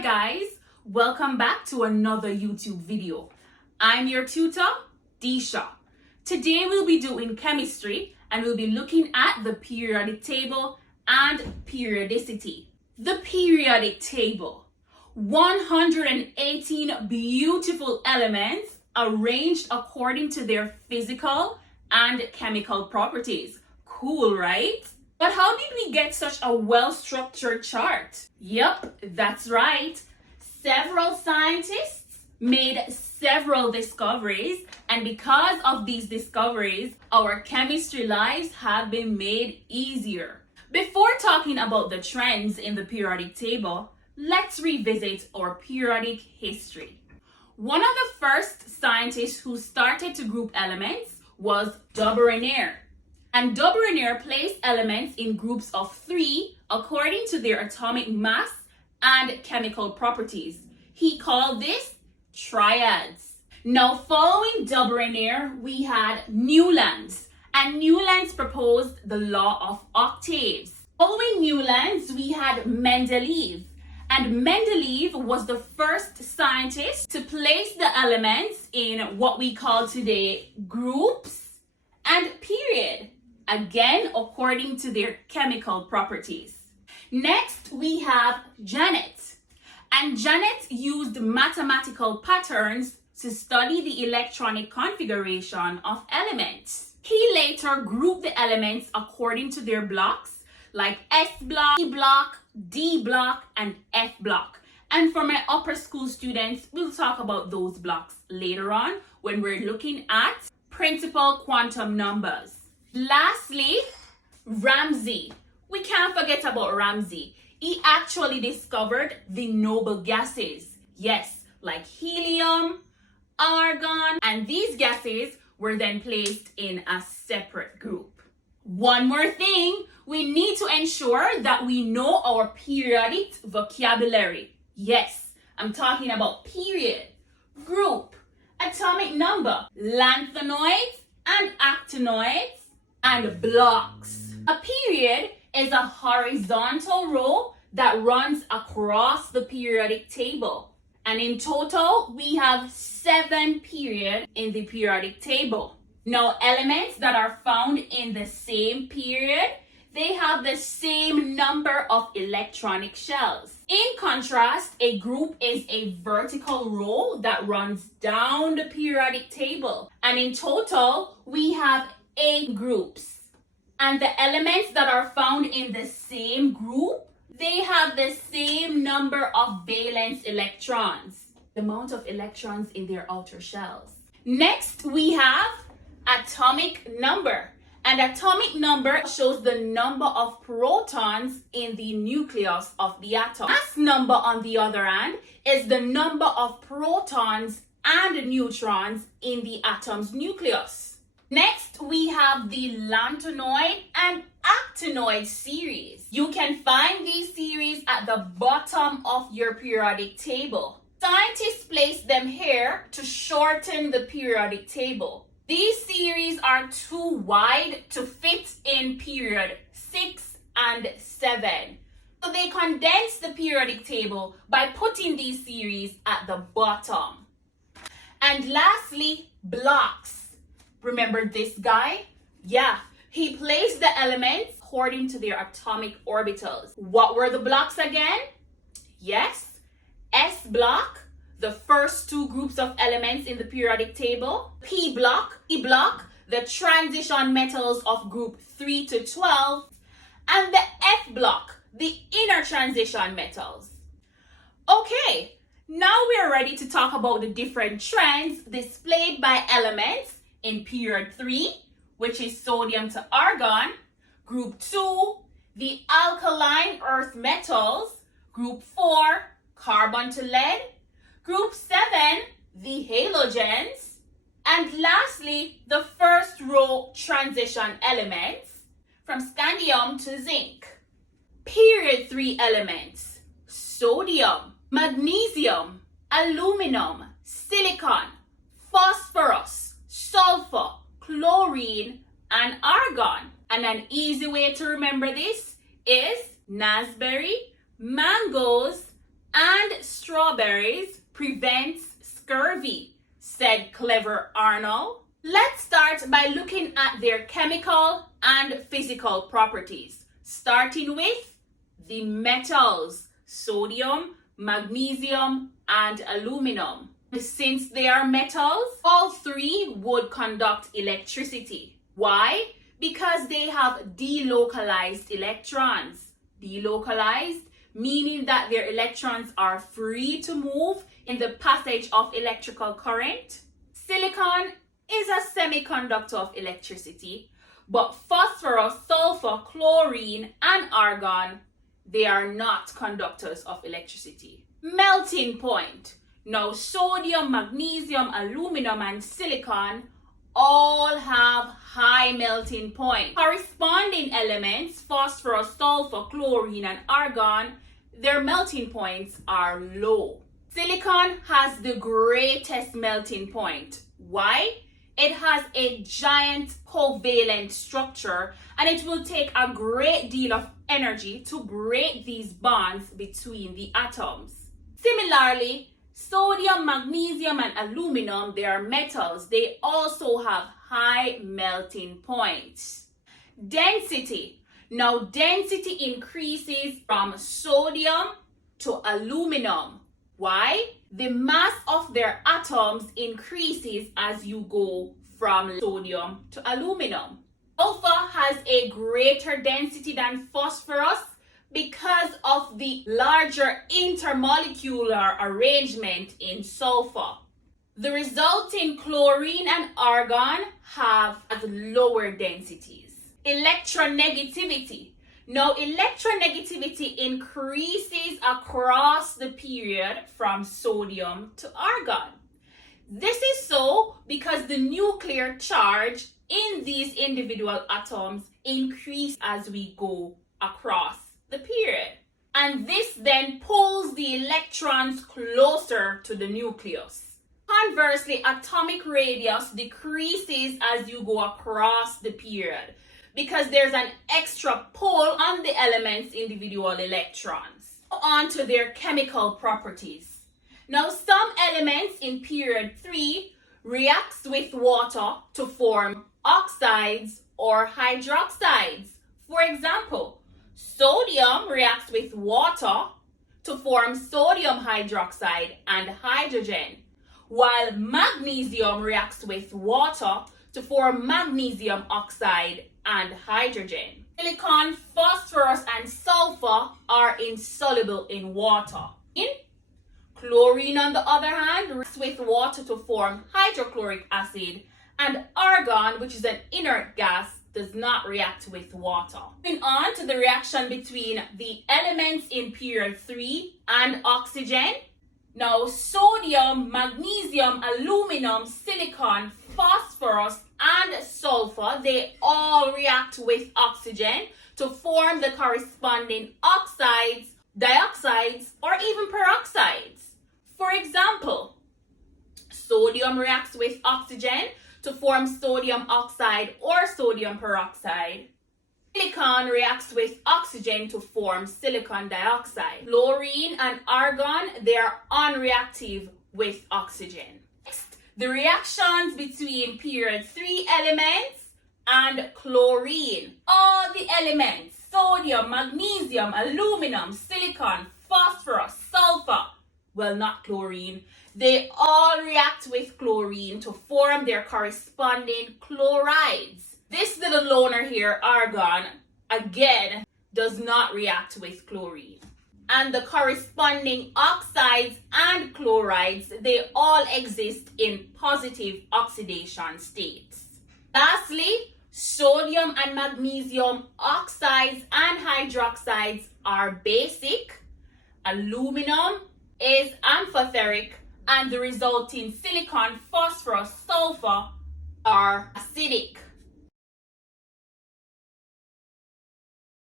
Hi guys, welcome back to another YouTube video. I'm your tutor, Disha. Today we'll be doing chemistry and we'll be looking at the periodic table and periodicity. The periodic table. 118 beautiful elements arranged according to their physical and chemical properties. Cool, right? But how did we get such a well-structured chart? Yep, that's right. Several scientists made several discoveries, and because of these discoveries, our chemistry lives have been made easier. Before talking about the trends in the periodic table, let's revisit our periodic history. One of the first scientists who started to group elements was Lanternoid. And Lanternoid placed elements in groups of 3 according to their atomic mass and chemical properties. He called this triads. Now, following Lanternoid, we had Newlands, and Newlands proposed the law of octaves. Following Newlands, we had Mendeleev, and Mendeleev was the first scientist to place the elements in what we call today groups and period, again according to their chemical properties. Next, we have Janet. And Janet used mathematical patterns to study the electronic configuration of elements. He later grouped the elements according to their blocks, like S block, E block, D block, and F block. And for my upper school students, we'll talk about those blocks later on when we're looking at principal quantum numbers. Lastly, Ramsey. We can't forget about Ramsey. He actually discovered the noble gases. Yes, like helium, argon, and these gases were then placed in a separate group. One more thing, we need to ensure that we know our periodic vocabulary. Yes, I'm talking about period, group, atomic number, lanthanoids and actinoids, and blocks. A period is a horizontal row that runs across the periodic table. And in total, we have 7 periods in the periodic table. Now, elements that are found in the same period, they have the same number of electronic shells. In contrast, a group is a vertical row that runs down the periodic table. And in total, we have 8 groups. And the elements that are found in the same group, they have the same number of valence electrons, the amount of electrons in their outer shells. Next, we have atomic number. And atomic number shows the number of protons in the nucleus of the atom. Mass number, on the other hand, is the number of protons and neutrons in the atom's nucleus. Next, we have the Lanternoid and Actinoid series. You can find these series at the bottom of your periodic table. Scientists place them here to shorten the periodic table. These series are too wide to fit in period 6 and 7. So they condense the periodic table by putting these series at the bottom. And lastly, blocks. Remember this guy? Yeah, he placed the elements according to their atomic orbitals. What were the blocks again? Yes, S block, the first 2 groups of elements in the periodic table. P block, E block, the transition metals of group 3 to 12. And the F block, the inner transition metals. Okay, now we are ready to talk about the different trends displayed by elements in period 3, which is sodium to argon. Group 2, the alkaline earth metals. Group 4, carbon to lead. Group 7, the halogens. And lastly, the first row transition elements from scandium to zinc. Period 3 elements: sodium, magnesium, aluminum, silicon, phosphorus, sulfur, chlorine, and argon. And an easy way to remember this is raspberry, mangoes, and strawberries prevents scurvy, said clever Arnold. Let's start by looking at their chemical and physical properties, starting with the metals, sodium, magnesium, and aluminum. Since they are metals, all three would conduct electricity. Why? Because they have delocalized electrons. Delocalized meaning that their electrons are free to move in the passage of electrical current. Silicon is a semiconductor of electricity, but phosphorus, sulfur, chlorine, and argon, they are not conductors of electricity. Melting point. Now, sodium, magnesium, aluminum, and silicon all have high melting point. Corresponding elements, phosphorus, sulfur, chlorine, and argon, their melting points are low. Silicon has the greatest melting point. Why? It has a giant covalent structure, and it will take a great deal of energy to break these bonds between the atoms. Similarly, sodium, magnesium, and aluminum, they are metals. They also have high melting points. Density. Now, density increases from sodium to aluminum. Why? The mass of their atoms increases as you go from sodium to aluminum. Sulfur has a greater density than phosphorus because of the larger intermolecular arrangement in sulfur. The resulting chlorine and argon have lower densities. Electronegativity. Now, electronegativity increases across the period from sodium to argon. This is so because the nuclear charge in these individual atoms increase as we go across the period. And this then pulls the electrons closer to the nucleus. Conversely, atomic radius decreases as you go across the period because there's an extra pull on the element's individual electrons. On to their chemical properties. Now, some elements in period 3 reacts with water to form oxides or hydroxides. For example, sodium reacts with water to form sodium hydroxide and hydrogen, while magnesium reacts with water to form magnesium oxide and hydrogen. Silicon, phosphorus, and sulfur are insoluble in water. Chlorine, on the other hand, reacts with water to form hydrochloric acid, and argon, which is an inert gas, does not react with water. Moving on to the reaction between the elements in period 3 and oxygen. Now, sodium, magnesium, aluminum, silicon, phosphorus, and sulfur, they all react with oxygen to form the corresponding oxides, dioxides, or even peroxides. For example, sodium reacts with oxygen to form sodium oxide or sodium peroxide. Silicon reacts with oxygen to form silicon dioxide. Chlorine and argon, they are unreactive with oxygen. Next, the reactions between period 3 elements and chlorine. All the elements, sodium, magnesium, aluminum, silicon, phosphorus, sulfur, well, not chlorine, they all react with chlorine to form their corresponding chlorides. This little loner here, argon, again, does not react with chlorine. And the corresponding oxides and chlorides, they all exist in positive oxidation states. Lastly, sodium and magnesium oxides and hydroxides are basic. Aluminum is amphoteric, and the resulting silicon, phosphorus, sulfur are acidic.